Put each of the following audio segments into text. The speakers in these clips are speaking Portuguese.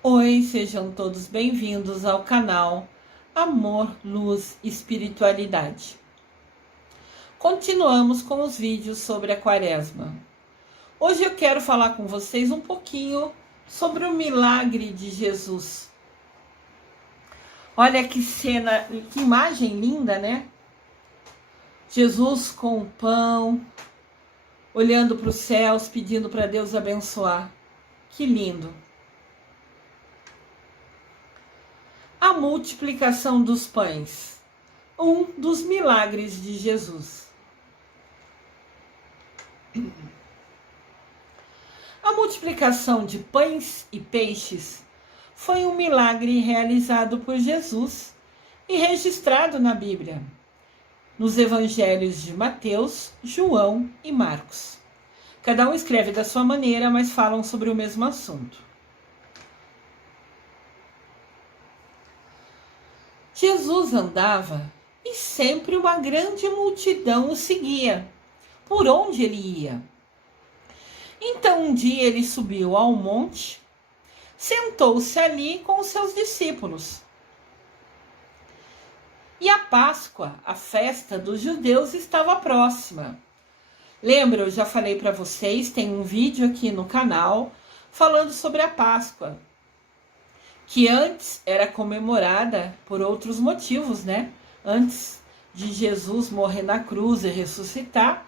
Oi, sejam todos bem-vindos ao canal Amor, Luz e Espiritualidade. Continuamos com os vídeos sobre a Quaresma. Hoje eu quero falar com vocês um pouquinho sobre o milagre de Jesus. Olha que cena, que imagem linda, né? Jesus com o pão, olhando para os céus, pedindo para Deus abençoar. Que lindo! A multiplicação dos pães, um dos milagres de Jesus. A multiplicação de pães e peixes foi um milagre realizado por Jesus e registrado na Bíblia, nos evangelhos de Mateus, João e Marcos. Cada um escreve da sua maneira, mas falam sobre o mesmo assunto. Jesus andava e sempre uma grande multidão o seguia, por onde ele ia. Então um dia ele subiu ao monte, sentou-se ali com os seus discípulos. E a Páscoa, a festa dos judeus, estava próxima. Lembra, eu já falei para vocês, tem um vídeo aqui no canal falando sobre a Páscoa, que antes era comemorada por outros motivos, né? Antes de Jesus morrer na cruz e ressuscitar,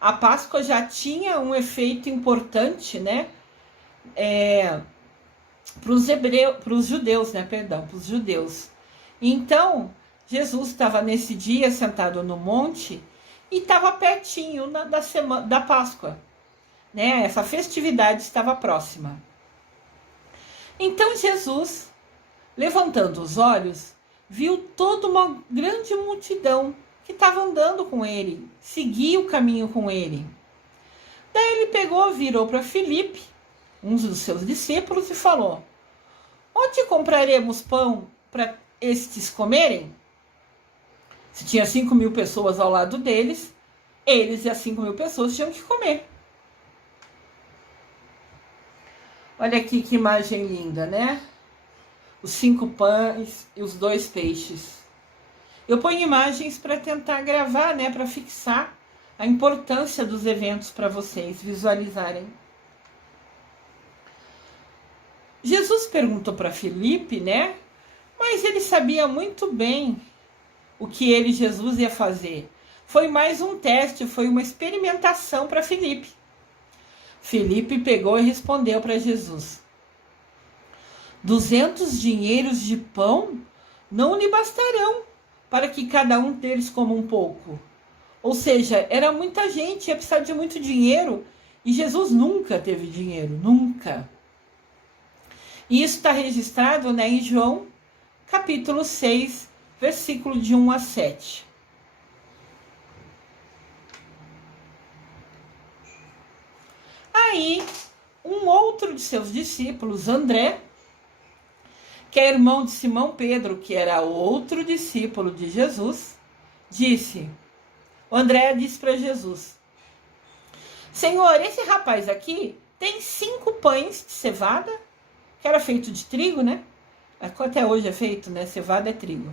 a Páscoa já tinha um efeito importante, né? Para os judeus, né? Perdão, para os judeus. Então, Jesus estava nesse dia sentado no monte e estava pertinho da Páscoa, né? Essa festividade estava próxima. Então Jesus, levantando os olhos, viu toda uma grande multidão que estava andando com ele, seguia o caminho com ele. Daí ele pegou, virou para Filipe, um dos seus discípulos, e falou: onde compraremos pão para estes comerem? Se tinha 5.000 pessoas ao lado deles, eles e as 5.000 pessoas tinham que comer. Olha aqui que imagem linda, né? Os 5 pães e os 2 peixes. Eu ponho imagens para tentar gravar, né? Para fixar a importância dos eventos para vocês visualizarem. Jesus perguntou para Filipe, né? Mas ele sabia muito bem o que ele, Jesus, ia fazer. Foi mais um teste, foi uma experimentação para Filipe. Filipe pegou e respondeu para Jesus: 200 dinheiros de pão não lhe bastarão para que cada um deles coma um pouco. Ou seja, era muita gente, ia precisar de muito dinheiro, e Jesus nunca teve dinheiro, nunca. E isso está registrado, né, em João, capítulo 6, versículo de 1 a 7. Aí, um outro de seus discípulos, André, que é irmão de Simão Pedro, que era outro discípulo de Jesus, André disse para Jesus: Senhor, esse rapaz aqui tem 5 pães de cevada, que era feito de trigo, né? Até hoje é feito, né? Cevada é trigo.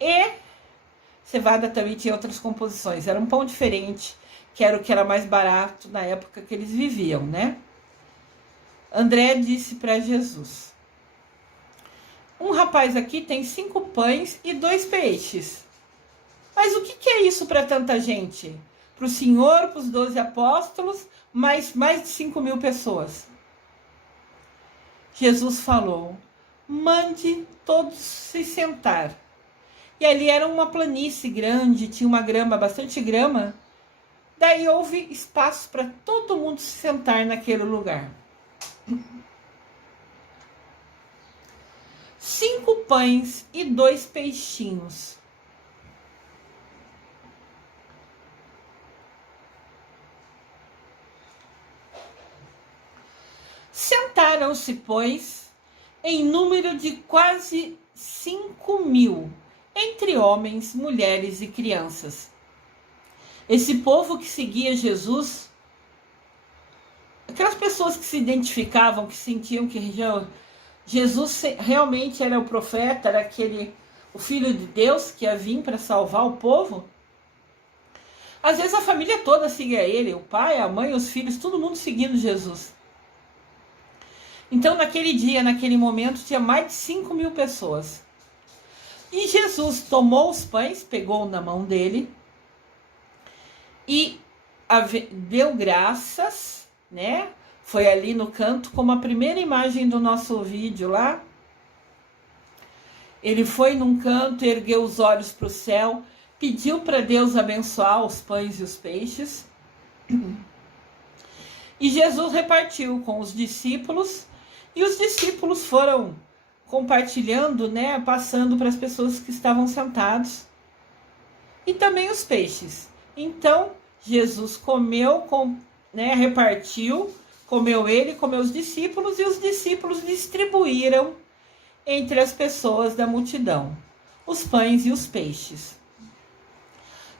E cevada também tinha outras composições, era um pão diferente, que era o que era mais barato na época que eles viviam, né? André disse para Jesus: um rapaz aqui tem 5 pães e 2 peixes. Mas o que é isso para tanta gente? Para o Senhor, para os 12 apóstolos, mais de 5.000 pessoas. Jesus falou: mande todos se sentar. E ali era uma planície grande, tinha uma grama, bastante grama. Daí houve espaço para todo mundo se sentar naquele lugar. 5 pães e 2 peixinhos. Sentaram-se, pois, em número de quase 5.000, entre homens, mulheres e crianças. Esse povo que seguia Jesus, aquelas pessoas que se identificavam, que sentiam que Jesus realmente era o profeta, era o filho de Deus que ia vir para salvar o povo? Às vezes a família toda seguia ele, o pai, a mãe, os filhos, todo mundo seguindo Jesus. Então naquele dia, naquele momento, tinha mais de 5.000 pessoas. E Jesus tomou os pães, pegou na mão dele e deu graças, né? Foi ali no canto, como a primeira imagem do nosso vídeo lá. Ele foi num canto, ergueu os olhos para o céu, pediu para Deus abençoar os pães e os peixes. E Jesus repartiu com os discípulos, e os discípulos foram compartilhando, né, passando para as pessoas que estavam sentados. E também os peixes. Então, Jesus comeu, repartiu, comeu ele, comeu os discípulos, e os discípulos distribuíram entre as pessoas da multidão os pães e os peixes.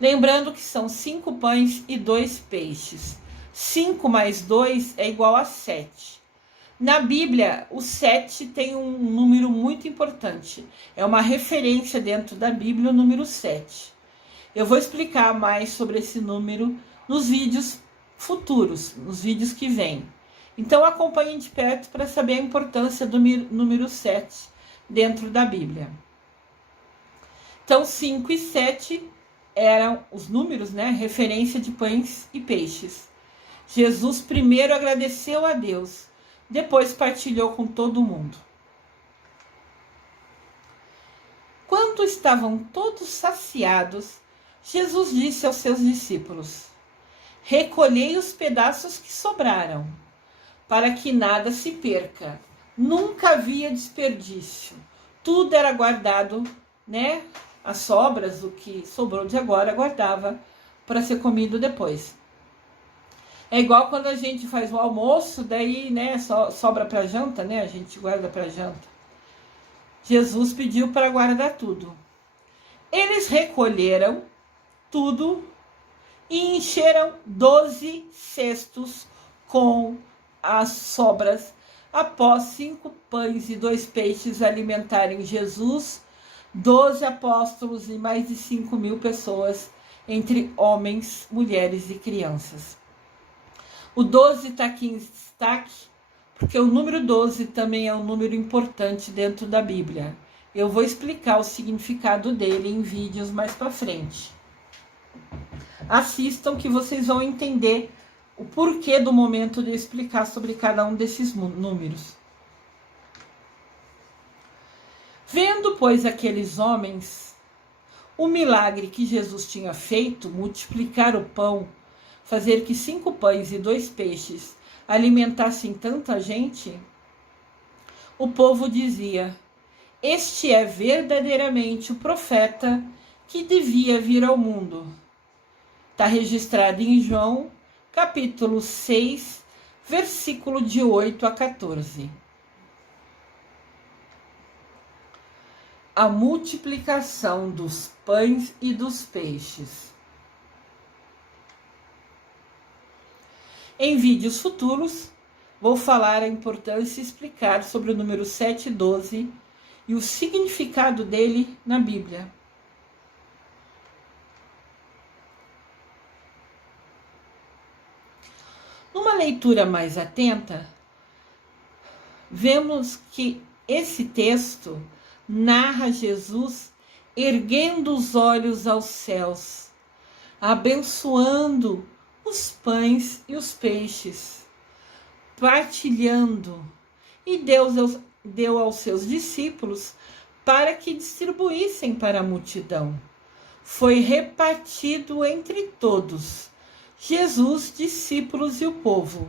Lembrando que são 5 pães e 2 peixes. 5 mais 2 é igual a 7. Na Bíblia, o 7 tem um número muito importante. É uma referência dentro da Bíblia, o número 7. Eu vou explicar mais sobre esse número nos vídeos futuros, nos vídeos que vêm. Então acompanhem de perto para saber a importância do número 7 dentro da Bíblia. Então 5 e 7 eram os números, né? Referência de pães e peixes. Jesus primeiro agradeceu a Deus, depois partilhou com todo mundo. Quando estavam todos saciados, Jesus disse aos seus discípulos: recolhei os pedaços que sobraram, para que nada se perca. Nunca havia desperdício. Tudo era guardado, né? As sobras, o que sobrou de agora, guardava para ser comido depois. É igual quando a gente faz o almoço, daí, né, sobra para janta, né? A gente guarda para janta. Jesus pediu para guardar tudo. Eles recolheram tudo e encheram 12 cestos com as sobras, após 5 pães e 2 peixes alimentarem Jesus, 12 apóstolos e mais de 5.000 pessoas, entre homens, mulheres e crianças. O 12 está aqui em destaque, porque o número 12 também é um número importante dentro da Bíblia. Eu vou explicar o significado dele em vídeos mais para frente. Assistam que vocês vão entender o porquê do momento de explicar sobre cada um desses números. Vendo, pois, aqueles homens o milagre que Jesus tinha feito, multiplicar o pão, fazer que 5 pães e 2 peixes alimentassem tanta gente, o povo dizia: este é verdadeiramente o profeta que devia vir ao mundo. Está registrado em João, capítulo 6, versículo de 8 a 14. A multiplicação dos pães e dos peixes. Em vídeos futuros, vou falar a importância e explicar sobre o número 7 e 12 e o significado dele na Bíblia. Numa leitura mais atenta, vemos que esse texto narra Jesus erguendo os olhos aos céus, abençoando os pães e os peixes, partilhando, e Deus deu aos seus discípulos para que distribuíssem para a multidão. Foi repartido entre todos, Jesus, discípulos e o povo,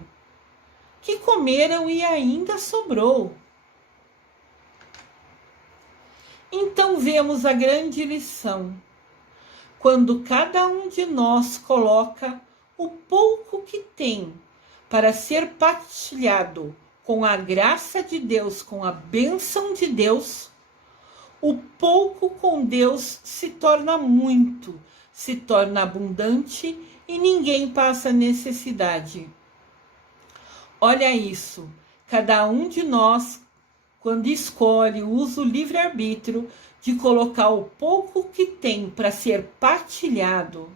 que comeram e ainda sobrou. Então vemos a grande lição, quando cada um de nós coloca o pouco que tem para ser partilhado com a graça de Deus, com a bênção de Deus, o pouco com Deus se torna muito, se torna abundante e ninguém passa necessidade. Olha isso, cada um de nós, quando escolhe, usa o livre-arbítrio de colocar o pouco que tem para ser partilhado,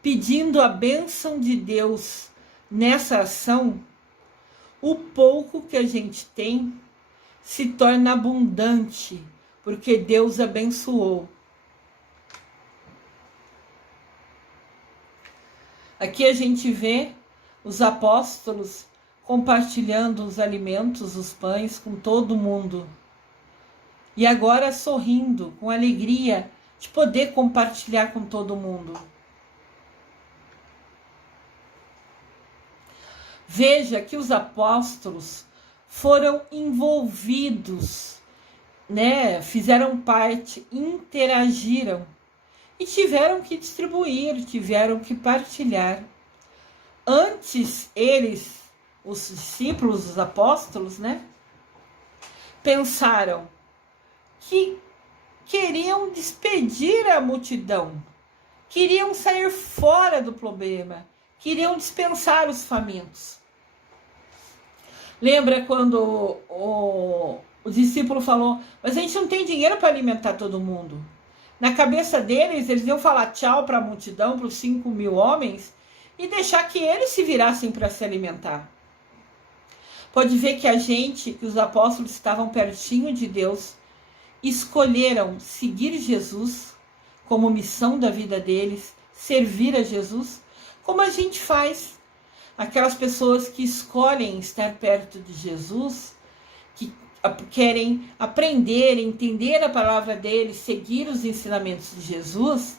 pedindo a bênção de Deus nessa ação, o pouco que a gente tem se torna abundante, porque Deus abençoou. Aqui a gente vê os apóstolos compartilhando os alimentos, os pães com todo mundo. E agora sorrindo, com alegria de poder compartilhar com todo mundo. Veja que os apóstolos foram envolvidos, né? Fizeram parte, interagiram e tiveram que distribuir, tiveram que partilhar. Antes eles, os discípulos, os apóstolos, né? Pensaram que queriam despedir a multidão, queriam sair fora do problema, queriam dispensar os famintos. Lembra quando o discípulo falou, mas a gente não tem dinheiro para alimentar todo mundo. Na cabeça deles, eles iam falar tchau para a multidão, para os 5.000 homens, e deixar que eles se virassem para se alimentar. Pode ver que os apóstolos estavam pertinho de Deus, escolheram seguir Jesus como missão da vida deles, servir a Jesus, como a gente faz. Aquelas pessoas que escolhem estar perto de Jesus, que querem aprender, entender a palavra dele, seguir os ensinamentos de Jesus,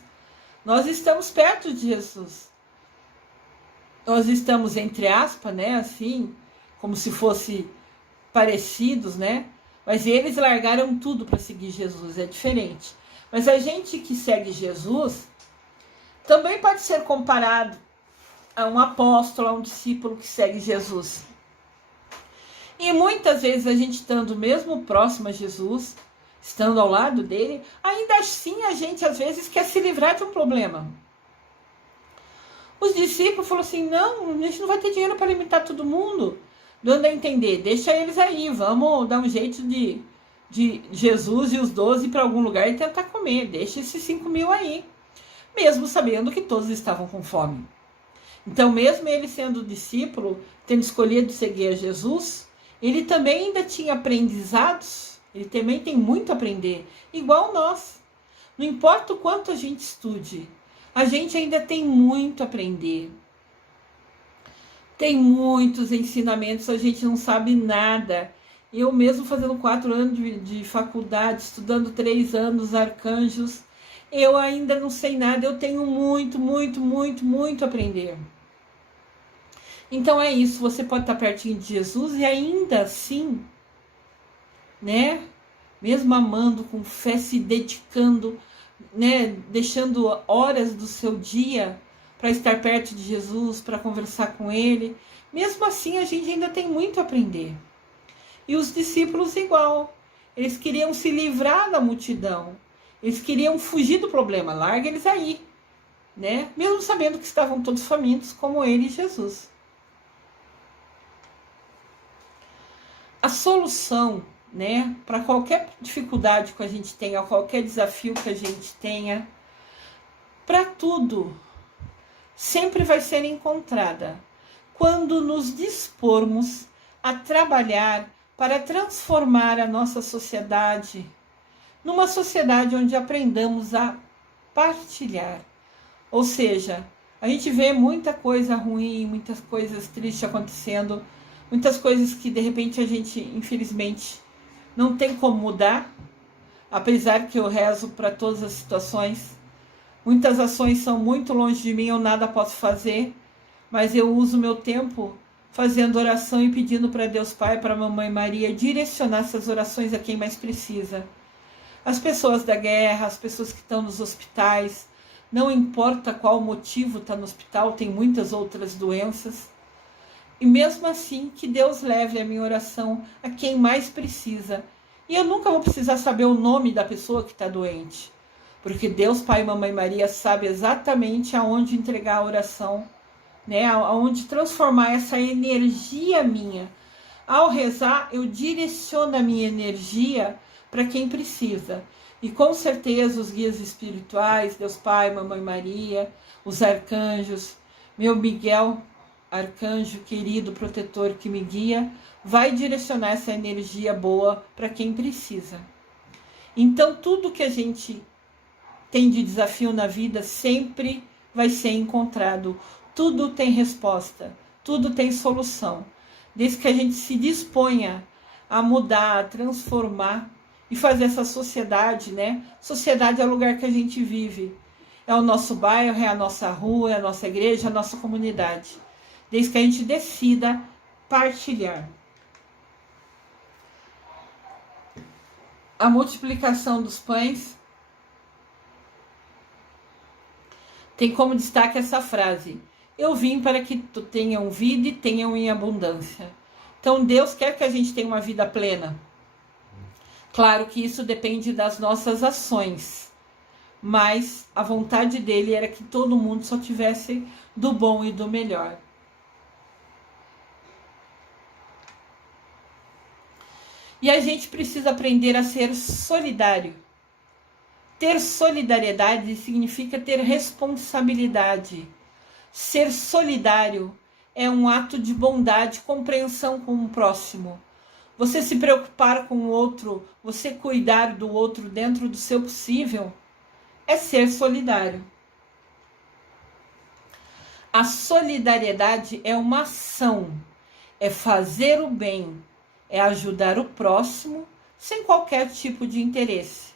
nós estamos perto de Jesus. Nós estamos, entre aspas, né, assim, como se fosse parecidos, né? Mas eles largaram tudo para seguir Jesus, é diferente. Mas a gente que segue Jesus também pode ser comparado a um apóstolo, a um discípulo que segue Jesus. E muitas vezes a gente estando mesmo próximo a Jesus, estando ao lado dele, ainda assim a gente às vezes quer se livrar de um problema. Os discípulos falaram assim, não, a gente não vai ter dinheiro para alimentar todo mundo. Dando a entender, deixa eles aí, vamos dar um jeito de Jesus e os 12 ir para algum lugar e tentar comer, deixa esses 5.000 aí. Mesmo sabendo que todos estavam com fome. Então, mesmo ele sendo discípulo, tendo escolhido seguir a Jesus, ele também ainda tinha aprendizados, ele também tem muito a aprender, igual nós. Não importa o quanto a gente estude, a gente ainda tem muito a aprender. Tem muitos ensinamentos, a gente não sabe nada. Eu mesmo fazendo 4 anos de faculdade, estudando 3 anos arcanjos, eu ainda não sei nada, eu tenho muito a aprender. Então é isso, você pode estar pertinho de Jesus e ainda assim, né, mesmo amando, com fé, se dedicando, né, deixando horas do seu dia para estar perto de Jesus, para conversar com ele, mesmo assim a gente ainda tem muito a aprender. E os discípulos igual, eles queriam se livrar da multidão, eles queriam fugir do problema, larga eles aí, né? Mesmo sabendo que estavam todos famintos, como ele e Jesus. A solução, né, para qualquer dificuldade que a gente tenha, qualquer desafio que a gente tenha, para tudo, sempre vai ser encontrada quando nos dispormos a trabalhar para transformar a nossa sociedade numa sociedade onde aprendamos a partilhar. Ou seja, a gente vê muita coisa ruim, muitas coisas tristes acontecendo, muitas coisas que de repente a gente, infelizmente, não tem como mudar, apesar que eu rezo para todas as situações. Muitas ações são muito longe de mim, eu nada posso fazer, mas eu uso meu tempo fazendo oração e pedindo para Deus Pai, para a Mamãe Maria, direcionar essas orações a quem mais precisa. As pessoas da guerra, as pessoas que estão nos hospitais, não importa qual motivo está no hospital, tem muitas outras doenças. E mesmo assim, que Deus leve a minha oração a quem mais precisa. E eu nunca vou precisar saber o nome da pessoa que está doente, porque Deus, Pai e Mamãe Maria sabe exatamente aonde entregar a oração, né? Aonde transformar essa energia minha Ao rezar, eu direciono a minha energia para quem precisa. E com certeza os guias espirituais, Deus Pai, Mamãe Maria, os arcanjos, meu Miguel, arcanjo querido, protetor que me guia, vai direcionar essa energia boa para quem precisa. Então tudo que a gente tem de desafio na vida sempre vai ser encontrado. Tudo tem resposta, tudo tem solução. Desde que a gente se disponha a mudar, a transformar e fazer essa sociedade, né? Sociedade é o lugar que a gente vive. É o nosso bairro, é a nossa rua, é a nossa igreja, é a nossa comunidade. Desde que a gente decida partilhar. A multiplicação dos pães tem como destaque essa frase: eu vim para que tu tenham vida e tenham em abundância. Então Deus quer que a gente tenha uma vida plena. Claro que isso depende das nossas ações, mas a vontade dele era que todo mundo só tivesse do bom e do melhor. E a gente precisa aprender a ser solidário. Ter solidariedade significa ter responsabilidade. Ser solidário é um ato de bondade, compreensão com o próximo. Você se preocupar com o outro, você cuidar do outro dentro do seu possível, é ser solidário. A solidariedade é uma ação, é fazer o bem, é ajudar o próximo sem qualquer tipo de interesse.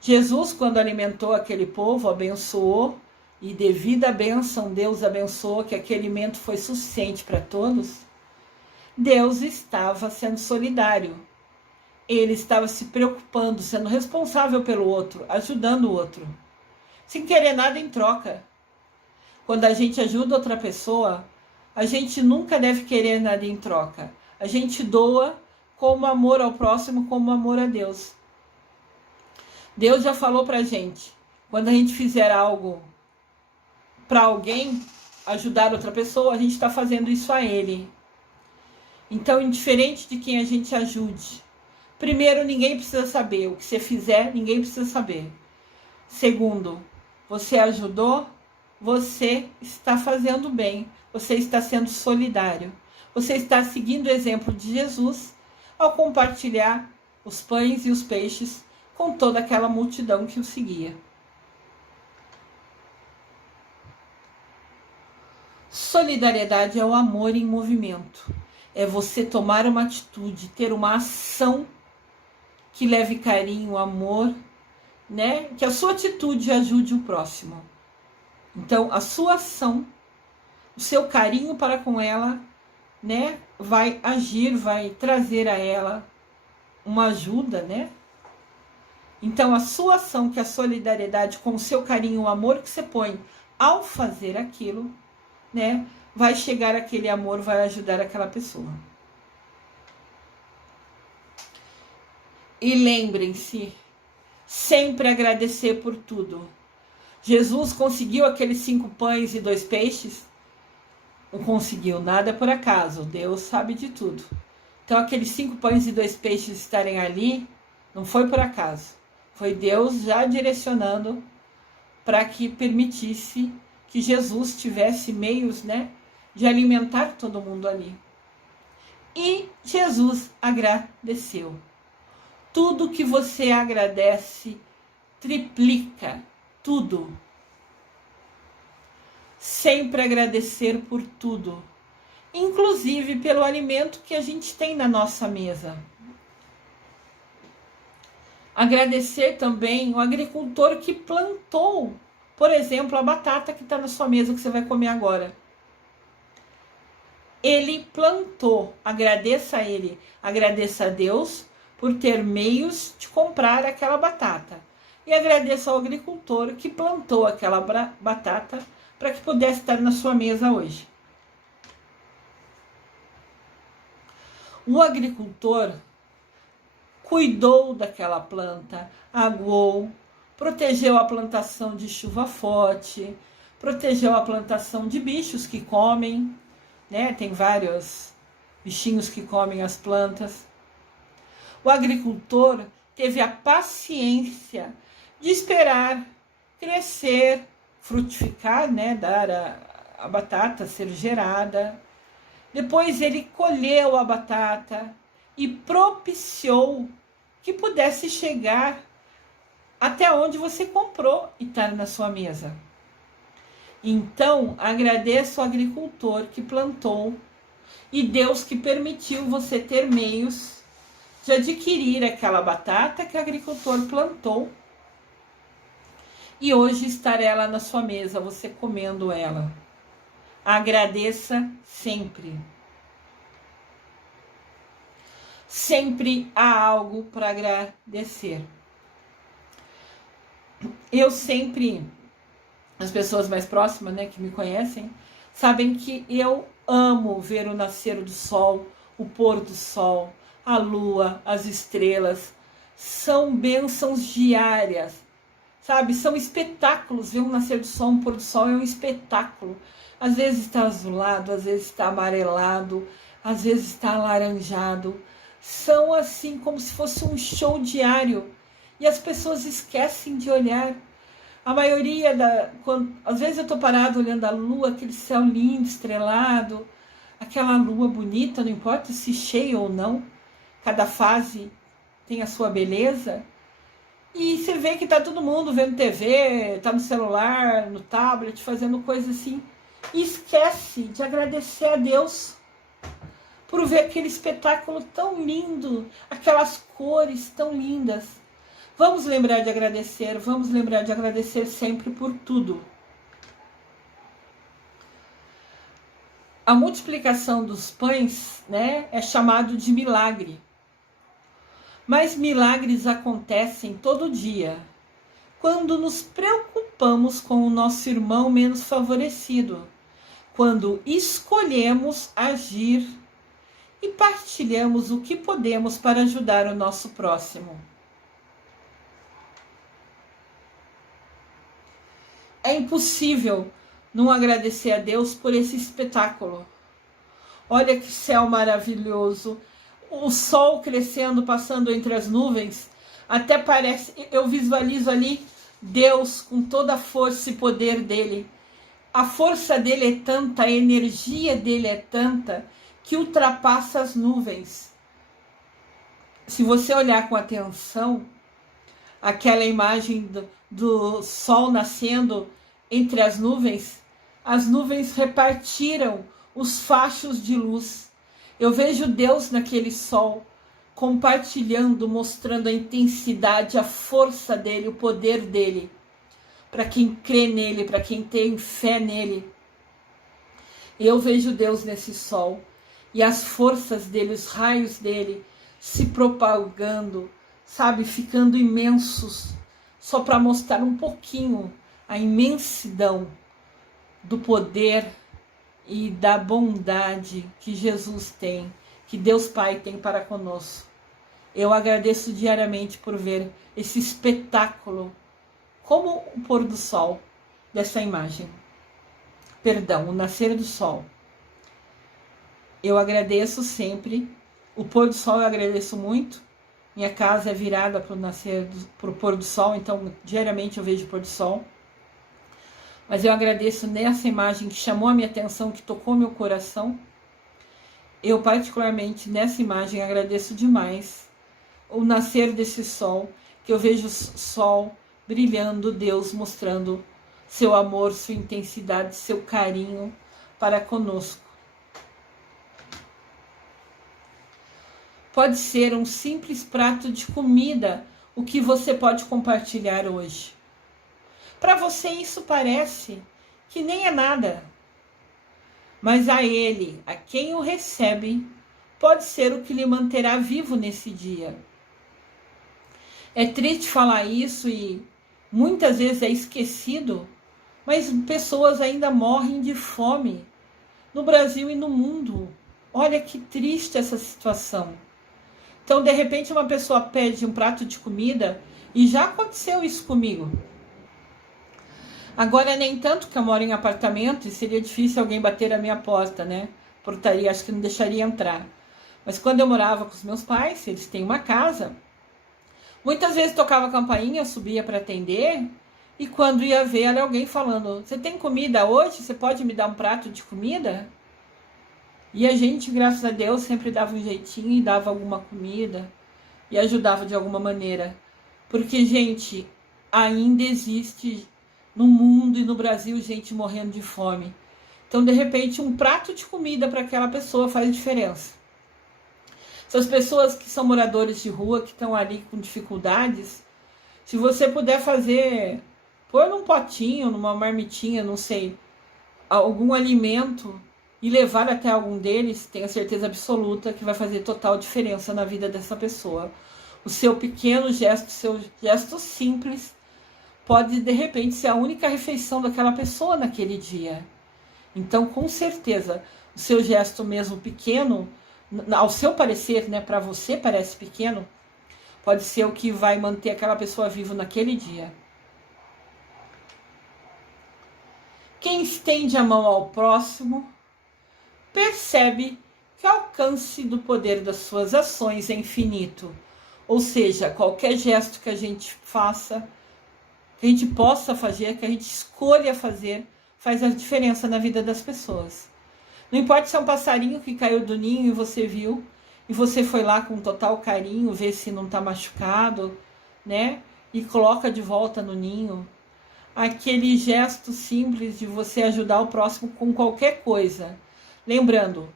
Jesus, quando alimentou aquele povo, abençoou, e devido à bênção, Deus abençoou que aquele alimento foi suficiente para todos. Deus estava sendo solidário. Ele estava se preocupando, sendo responsável pelo outro, ajudando o outro, sem querer nada em troca. Quando a gente ajuda outra pessoa, a gente nunca deve querer nada em troca. A gente doa como amor ao próximo, como amor a Deus. Deus já falou pra gente, quando a gente fizer algo para alguém, ajudar outra pessoa, a gente está fazendo isso a Ele. Então, indiferente de quem a gente ajude, primeiro, ninguém precisa saber. O que você fizer, ninguém precisa saber. Segundo, você ajudou, você está fazendo bem, você está sendo solidário. Você está seguindo o exemplo de Jesus ao compartilhar os pães e os peixes com toda aquela multidão que o seguia. Solidariedade é o amor em movimento. É você tomar uma atitude, ter uma ação que leve carinho, amor, né? Que a sua atitude ajude o próximo. Então, a sua ação, o seu carinho para com ela, né? Vai agir, vai trazer a ela uma ajuda, né? Então, a sua ação, que é a solidariedade, com o seu carinho, o amor que você põe ao fazer aquilo, né? Vai chegar aquele amor, vai ajudar aquela pessoa. E lembrem-se, sempre agradecer por tudo. Jesus conseguiu aqueles 5 pães e 2 peixes? Não conseguiu, nada por acaso. Deus sabe de tudo. Então, aqueles 5 pães e 2 peixes estarem ali, não foi por acaso. Foi Deus já direcionando para que permitisse que Jesus tivesse meios, né, de alimentar todo mundo ali. E Jesus agradeceu. Tudo que você agradece, triplica. Tudo. Sempre agradecer por tudo. Inclusive pelo alimento que a gente tem na nossa mesa. Agradecer também o agricultor que plantou, por exemplo, a batata que está na sua mesa que você vai comer agora. Ele plantou, agradeça a ele, agradeça a Deus por ter meios de comprar aquela batata. E agradeça ao agricultor que plantou aquela batata para que pudesse estar na sua mesa hoje. O agricultor cuidou daquela planta, aguou, protegeu a plantação de chuva forte, protegeu a plantação de bichos que comem, né? Tem vários bichinhos que comem as plantas. O agricultor teve a paciência de esperar crescer, frutificar, né, dar a batata ser gerada. Depois ele colheu a batata e propiciou que pudesse chegar até onde você comprou e estar na sua mesa. Então, agradeça o agricultor que plantou e Deus que permitiu você ter meios de adquirir aquela batata que o agricultor plantou e hoje estar ela na sua mesa, você comendo ela. Agradeça sempre. Sempre há algo para agradecer. Eu sempre, as pessoas mais próximas, né, que me conhecem, sabem que eu amo ver o nascer do sol, o pôr do sol, a lua, as estrelas. São bênçãos diárias, sabe? São espetáculos. Ver um nascer do sol, um pôr do sol é um espetáculo. Às vezes está azulado, às vezes está amarelado, às vezes está alaranjado. São assim como se fosse um show diário. E as pessoas esquecem de olhar. A maioria às vezes eu estou parado olhando a lua, aquele céu lindo, estrelado, aquela lua bonita, não importa se cheia ou não, cada fase tem a sua beleza. E você vê que está todo mundo vendo TV, está no celular, no tablet, fazendo coisa assim. E esquece de agradecer a Deus por ver aquele espetáculo tão lindo, aquelas cores tão lindas. Vamos lembrar de agradecer sempre por tudo. A multiplicação dos pães, né, é chamado de milagre. Mas milagres acontecem todo dia, quando nos preocupamos com o nosso irmão menos favorecido, quando escolhemos agir e partilhamos o que podemos para ajudar o nosso próximo. É impossível não agradecer a Deus por esse espetáculo. Olha que céu maravilhoso. O sol crescendo, passando entre as nuvens. Até parece, eu visualizo ali Deus com toda a força e poder dele. A força dele é tanta, a energia dele é tanta, que ultrapassa as nuvens. Se você olhar com atenção, aquela imagem do sol nascendo entre as nuvens repartiram os fachos de luz. Eu vejo Deus naquele sol, compartilhando, mostrando a intensidade, a força dele, o poder dele, para quem crê nele, para quem tem fé nele. Eu vejo Deus nesse sol, e as forças dele, os raios dele, se propagando, sabe, ficando imensos, só para mostrar um pouquinho a imensidão do poder e da bondade que Jesus tem, que Deus Pai tem para conosco. Eu agradeço diariamente por ver esse espetáculo, como o pôr do sol dessa imagem. Perdão, o nascer do sol. Eu agradeço sempre. O pôr do sol eu agradeço muito. Minha casa é virada para o pôr do sol, então diariamente eu vejo o pôr do sol. Mas eu agradeço nessa imagem que chamou a minha atenção, que tocou meu coração. Eu particularmente nessa imagem agradeço demais o nascer desse sol, que eu vejo o sol brilhando, Deus mostrando seu amor, sua intensidade, seu carinho para conosco. Pode ser um simples prato de comida o que você pode compartilhar hoje. Para você isso parece que nem é nada, mas a ele, a quem o recebe, pode ser o que lhe manterá vivo nesse dia. É triste falar isso e muitas vezes é esquecido, mas pessoas ainda morrem de fome no Brasil e no mundo. Olha que triste essa situação. Então, de repente, uma pessoa pede um prato de comida e já aconteceu isso comigo. Agora, nem tanto que eu moro em apartamento e seria difícil alguém bater a minha porta, né? portaria, acho que não deixaria entrar. Mas quando eu morava com os meus pais, eles têm uma casa, muitas vezes tocava a campainha, eu subia para atender, e quando ia ver, era alguém falando: você tem comida hoje? Você pode me dar um prato de comida? E a gente, graças a Deus, sempre dava um jeitinho e dava alguma comida e ajudava de alguma maneira. Porque, gente, ainda existe no mundo e no Brasil gente morrendo de fome. Então, de repente, um prato de comida para aquela pessoa faz diferença. Essas pessoas que são moradores de rua, que estão ali com dificuldades, se você puder fazer, pôr num potinho, numa marmitinha, não sei, algum alimento e levar até algum deles, tenha certeza absoluta que vai fazer total diferença na vida dessa pessoa. O seu pequeno gesto, seu gesto simples, pode de repente ser a única refeição daquela pessoa naquele dia. Então, com certeza, o seu gesto mesmo pequeno, ao seu parecer, né, para você parece pequeno, pode ser o que vai manter aquela pessoa viva naquele dia. Quem estende a mão ao próximo percebe que o alcance do poder das suas ações é infinito. Ou seja, qualquer gesto que a gente faça, que a gente possa fazer, que a gente escolha fazer, faz a diferença na vida das pessoas. Não importa se é um passarinho que caiu do ninho e você viu, e você foi lá com total carinho, ver se não está machucado, né? E coloca de volta no ninho. Aquele gesto simples de você ajudar o próximo com qualquer coisa. Lembrando,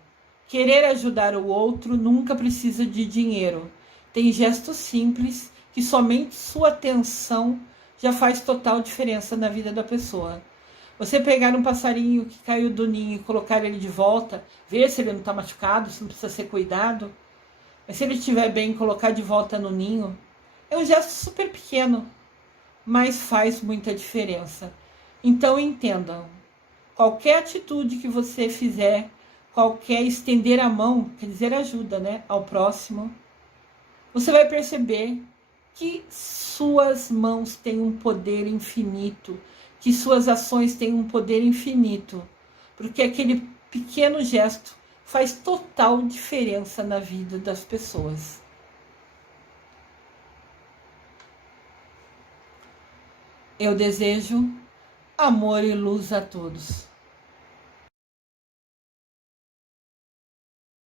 querer ajudar o outro nunca precisa de dinheiro. Tem gestos simples que somente sua atenção já faz total diferença na vida da pessoa. Você pegar um passarinho que caiu do ninho e colocar ele de volta, ver se ele não está machucado, se não precisa ser cuidado, mas se ele estiver bem, colocar de volta no ninho, é um gesto super pequeno, mas faz muita diferença. Então entendam, qualquer atitude que você fizer, qualquer estender a mão, quer dizer ajuda, né, ao próximo, você vai perceber que suas mãos têm um poder infinito, que suas ações têm um poder infinito, porque aquele pequeno gesto faz total diferença na vida das pessoas. Eu desejo amor e luz a todos.